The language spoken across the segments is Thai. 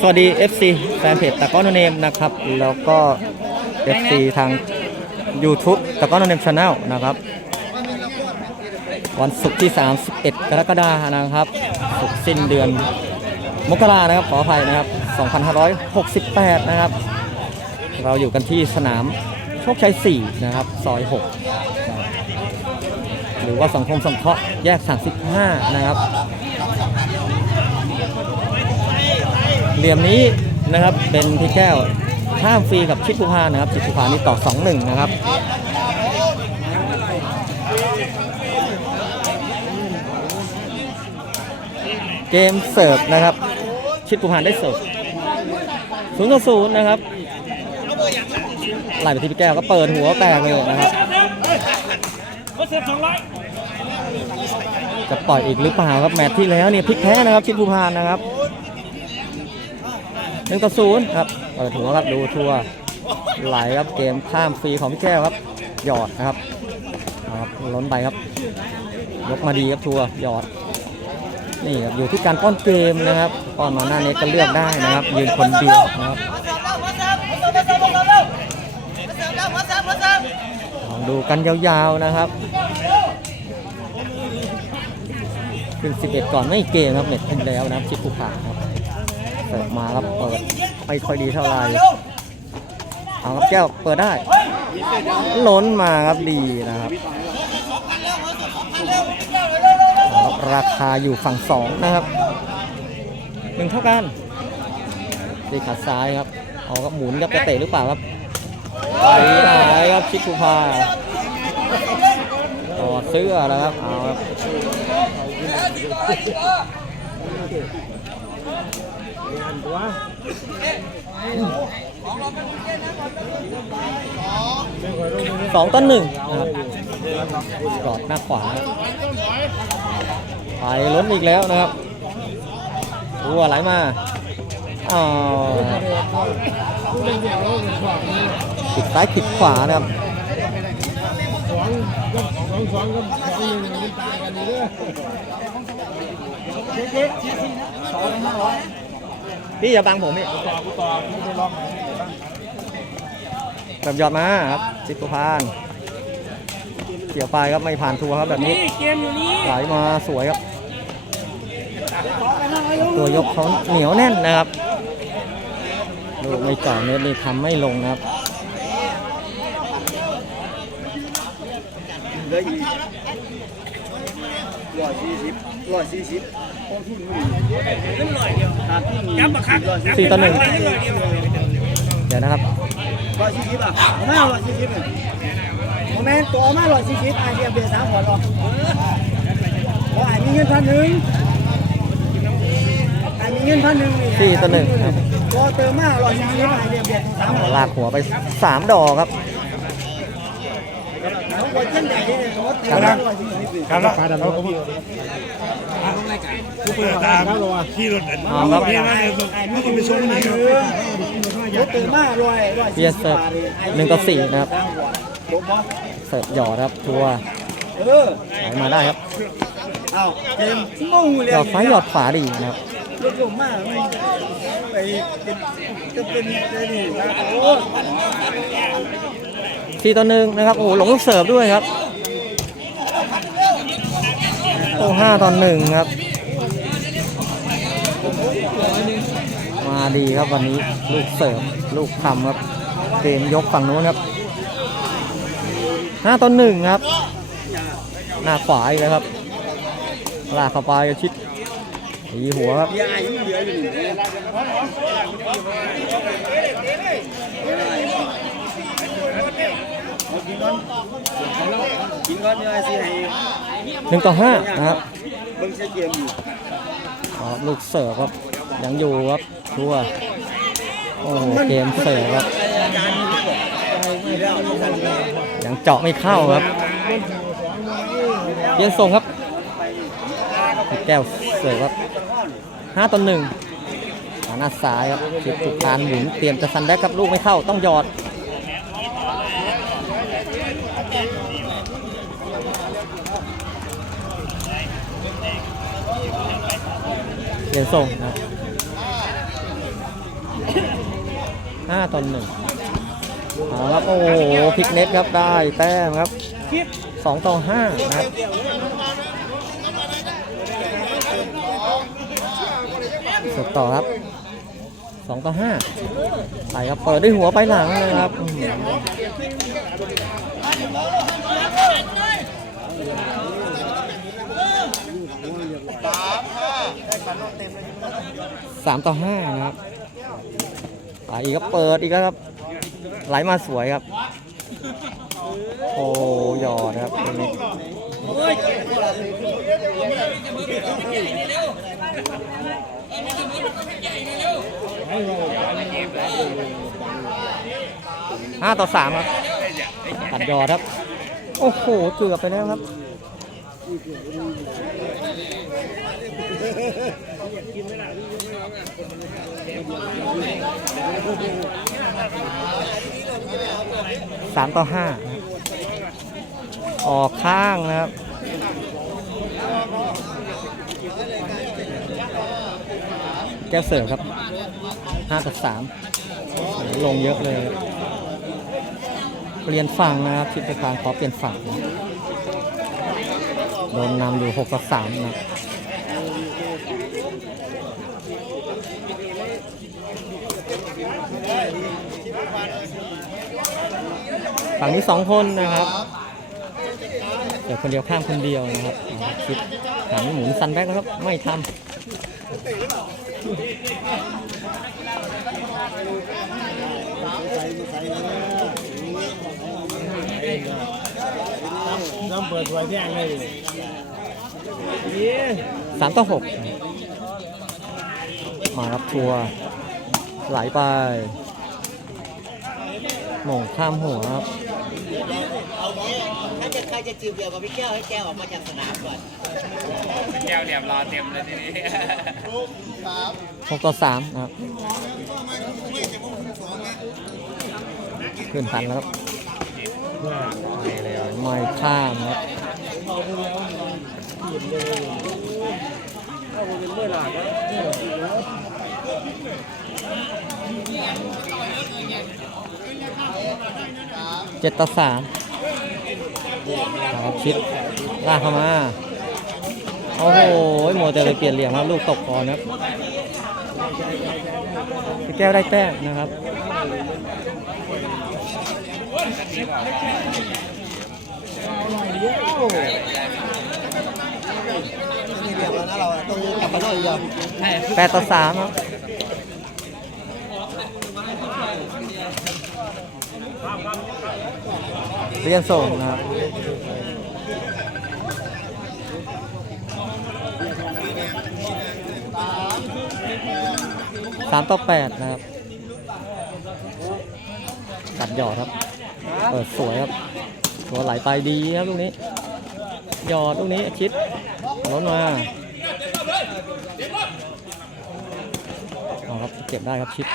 สวัสดี FC แฟนเพจตะก้อนนเนมนะครับ แล้วก็ FC ทาง YouTube ตะก้อนนเนมชาแนลนะครับ วันศุกร์ที่ 31 กรกฎาคมนะครับ ศุกร์สิ้นเดือนมกรานะครับ ขออภัยนะครับ 2568 นะครับ เราอยู่กันที่สนามโชคชัย 4 นะครับ ซอย 6 หรือว่าสังคมสังเคราะห์แยก 35 นะครับ เหลี่ยมนี้นะครับเป็นพี่แก้วข้ามฟรีกับชิดภูพานะครับชิดภูพานนี่ต่อ 2-1 นะครับเกมเสิร์ฟนะครับ ชิดภูพานได้เสิร์ฟศูนย์ต่อศูนย์นะครับไหลไปที่พี่แก้วก็เปิดหัวแตกเลยนะครับจะปล่อยอีกหรือเปล่าครับแมตช์ที่แล้วเนี่ยพลิกแพ้นะครับ ชิดภูพานนะครับ หนึ่งต่อศูนย์ครับเปิดหัวครับดูทัวร์ไหลครับเกมข้ามฟรีของพี่แก้วครับ หยอดนะครับครับล้นไปครับ ยกมาดีครับทัวร์หยอดนี่ครับอยู่ที่การป้อนเกมนะครับป้อนมาหน้านี้ก็เลือกได้นะครับ ยืนคนเดียวนะครับลองดูกันยาวๆนะครับขึ้น11 ก่อนไม่เกมครับเน็ตขึ้นแล้วนะครับชิดภูผาครับ เสิร์ฟมาครับเปิดไม่ค่อยดีเท่าไหร่เอาครับแก้วเปิดได้ล้นมาครับดีนะครับราคาอยู่ฝั่งสองนะครับหนึ่งเท่ากันดีขาซ้ายครับเอาครับหมุนครับจะเตะหรือเปล่าครับไปไหนครับชิคุพาต่อเสื้อแล้วครับเอาครับ สองต้นหนึ่งนะครับกอดหน้าขวาไปล้นอีกแล้วนะครับรัวไหลมาอ้าวผิดซ้ายผิดขวานะครับ พี่อย่าบังผมนี่แบบหยอดมาครับจิตตุพานเกี่ยวไปครับไม่ผ่านทัวร์ครับแบบนี้นี่เกมอยู่นี่ไหลมาสวยครับ ตัวยกเขาเหนียวแน่นนะครับลูกไม่จ่อเน็ตนี่ทำไม่ลงนะครับเหลืออีกร้อยสี่สิบ ร้อยสี่สิบต้นทุนมันขึ้นหน่อยเดียวครับที่มีจับบักคักสี่ต่อหนึ่งจับบักคักเลยเดียวเดี๋ยวนะครับ ร้อยสี่สิบอะเอามาร้อยสี่สิบเนี่ยโมเมนต์ตัวเอามาร้อยสี่สิบไอเดียเบียร์สามหัวหรอกเพราะไอ้มีเงินพันหนึ่งไอ้มีเงินพันหนึ่งสี่ต่อหนึ่งครับตัวเติมมาร้อยสี่สิบไอเดียเบียร์สามหัวลากหัวไปสามดอกครับเขาคนเช่นไหนเนี่ยสมมติ ครับร้อยสี่สิบครับแล้วเขาผมผู้เปิดตามขี่รถเอาครับนี่มาเนี่ยเขาต้องไปส่งนี่ครับตัวเติมมาร้อยร้อยเบียร์เสิร์ฟหนึ่งต่อสี่นะครับลบบ่เสิร์ฟหยอดครับทัวร์เออไหลมาได้ครับเอาเกมงงเลยหยอดซ้ายหยอดขวาดีนะครับรถลงมากไปเป็นจะเป็นจะนี่นะโอ้สี่ต่อหนึ่งนะครับโอ้โหหลงลูกเสิร์ฟด้วยครับ โอ้ห้าต่อหนึ่งครับ มาดีครับวันนี้ลูกเสิร์ฟลูกทำครับเกมยกฝั่งนู้นครับห้าต่อหนึ่งครับ หน้าขวาอีกแล้วครับลากเข้าไปชิดตีหัวครับ ยายเหลืออยู่กินก่อน กินก่อนเนี่ยสิให้หนึ่งต่อห้านะครับเบิ่งใช้เกมอยู่อ๋อลูกเสิร์ฟครับยังอยู่ครับทัวร์โอ้โหเกมเสิร์ฟครับยังเจาะไม่เข้าครับเปลี่ยนส่งครับตีแก้วเสิร์ฟครับห้าต่อหนึ่งหาหน้าซ้ายครับชิดจุดทานหมุนเตรียมจะซันแบ็กครับลูกไม่เข้าต้องหยอด รียนส่งนะห้าต่อหนึ่งเอาครับโอ้โหพิกเน็ตครับได้แต้มครับสองต่อห้านะครับสดต่อครับสองต่อห้าไปครับเปิดด้วยหัวไปหลังนะครับอื้อหือ สามต่อห้านะครับไปอีกครับเปิดอีกครับ ไหลมาสวยครับ โอ้หยอดครับตรงนี้ห้าต่อสามครับตัดยอดครับ โอ้โห เกือบไปแล้วครับ สามต่อห้าออกข้างนะครับแก้วเสิร์ฟครับห้าต่อสามลงเยอะเลย เปลี่ยนฝั่งนะครับชิดไปกลางขอเปลี่ยนฝั่งโดนนำอยู่หกต่อสามนะครับ ฝั่งนี้สองคนนะครับเดี๋ยวคนเดียวข้ามคนเดียวนะครับชิดฝั่งนี้หมุนซันแบ็กนะครับไม่ทำน้ำเปิดไว้แท่งเลยสามต่อหกมาครับทัวร์ ไหลไปหม่งข้ามหัวครับถ้าจะใครจะจีบเดียวกับพี่แก้วให้แก้วออกมาจากสนามก่อนแก้วเหลี่ยมรอเต็มเลยทีนี้หกต่อสามนะครับ ขึ้นทันแล้วครับไม่ข้ามครับเเจ็ดต่อสามครับชิดลากเข้ามา โอ้โหโมวแต่ไปเปลี่ยนเหลี่ยมครับลูกตกก่อนนะครับแก้วได้แต้มนะครับแล้วนะเราต้องกลับมาโน่นเดียวแปดต่อสามครับ เรียนส่งนะครับสามต่อแปดนะครับตัดหยอดครับเปิดสวยครับ ตัวไหลไปดีครับลูกนี้ หยอดลูกนี้ชิดล้นมาเอาครับเก็บได้ครับชิด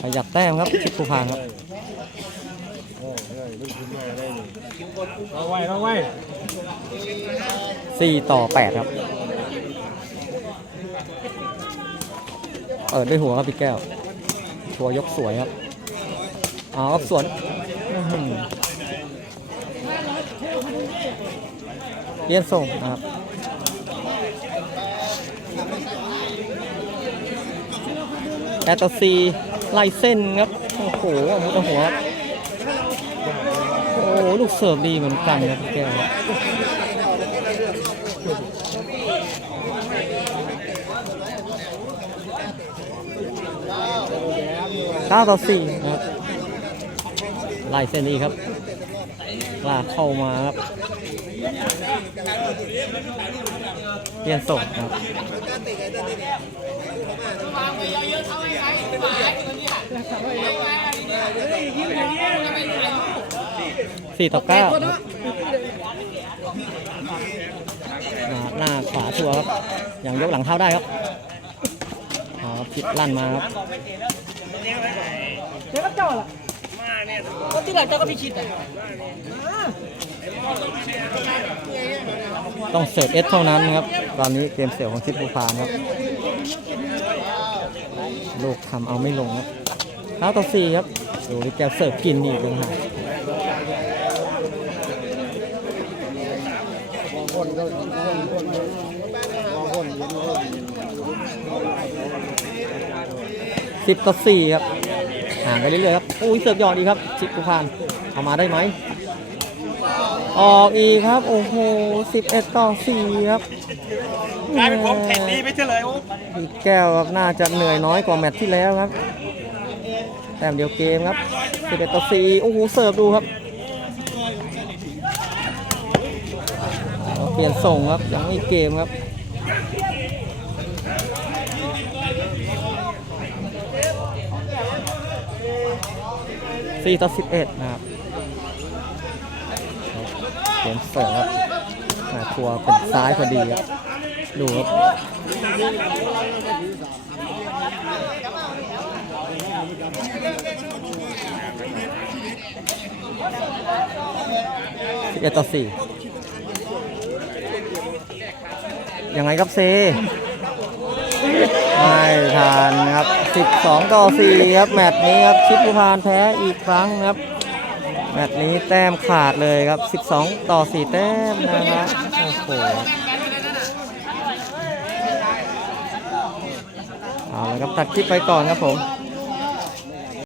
ขยับแต้มครับชิดภูพานครับ เอาไว้เอาไว้สี่ต่อแปดครับเปิดด้วยหัวครับพี่แก้วทัวยกสวยครับเอาครับสวนเลียนส่งครับแอตโตซีไล่เส้นครับ โอ้โหมุดหัว อ้ลูกเสิร์ฟดีเหมือนกันครับพี่แก้วเก้าต่อสี่ครับไล่เส้นนี้ครับลากเข้ามาครับเปลี่ยนส่งครับ สี่ต่อเก้าครับอ่าหน้าขวาชัวร์ครับยังยกหลังเท้าได้ครับเอาครับพิดลั่นมาครับเดี๋ยวก็เจ้าล่ะก็ที่หลังเจ้าก็ไม่คิดอะต้องเสิร์ฟเอสเท่านั้นครับ ตอนนี้เกมเสียวของชิปภูพานครับ ลูกทำเอาไม่ลงครับเท้าต่อสี่ครับ ดูที่แกวเสิร์ฟกินอีกเลยฮะ สิบต่อสี่ครับห่างไปเรื่อยๆครับอุ้ยเสิร์ฟหยอดดีครับชิปกุพานเอามาได้ไหมออกอีกครับ โอ้โหสิบเอ็ดต่อสี่ครับกลายเป็นผมแข่งดีไปเฉลยโอ้พี่แก้วครับน่าจะเหนื่อยน้อยกว่าแมตช์ที่แล้วครับ แต้มเดียวเกมครับ11ต่อ4โอ้โหเสิร์ฟดูครับเอาเปลี่ยนส่งครับยังไม่เกมครับ 4ต่อ11 นะครับเกมเสิร์ฟครับหม่ทัวร์เป็นซ้ายพอดีครับ ดูครับสิบเอ็ดต่อสี่ยังไงครับเซ ไม่ทานครับ 12 ต่อ 4 ครับ แมตช์นี้ครับ ชิปุพานแพ้อีกครั้งครับ แมตช์นี้แต้มขาดเลยครับ 12 ต่อ 4 แต้มนะครับโอ้โหเอาละครับตัดคลิปไปก่อนครับผม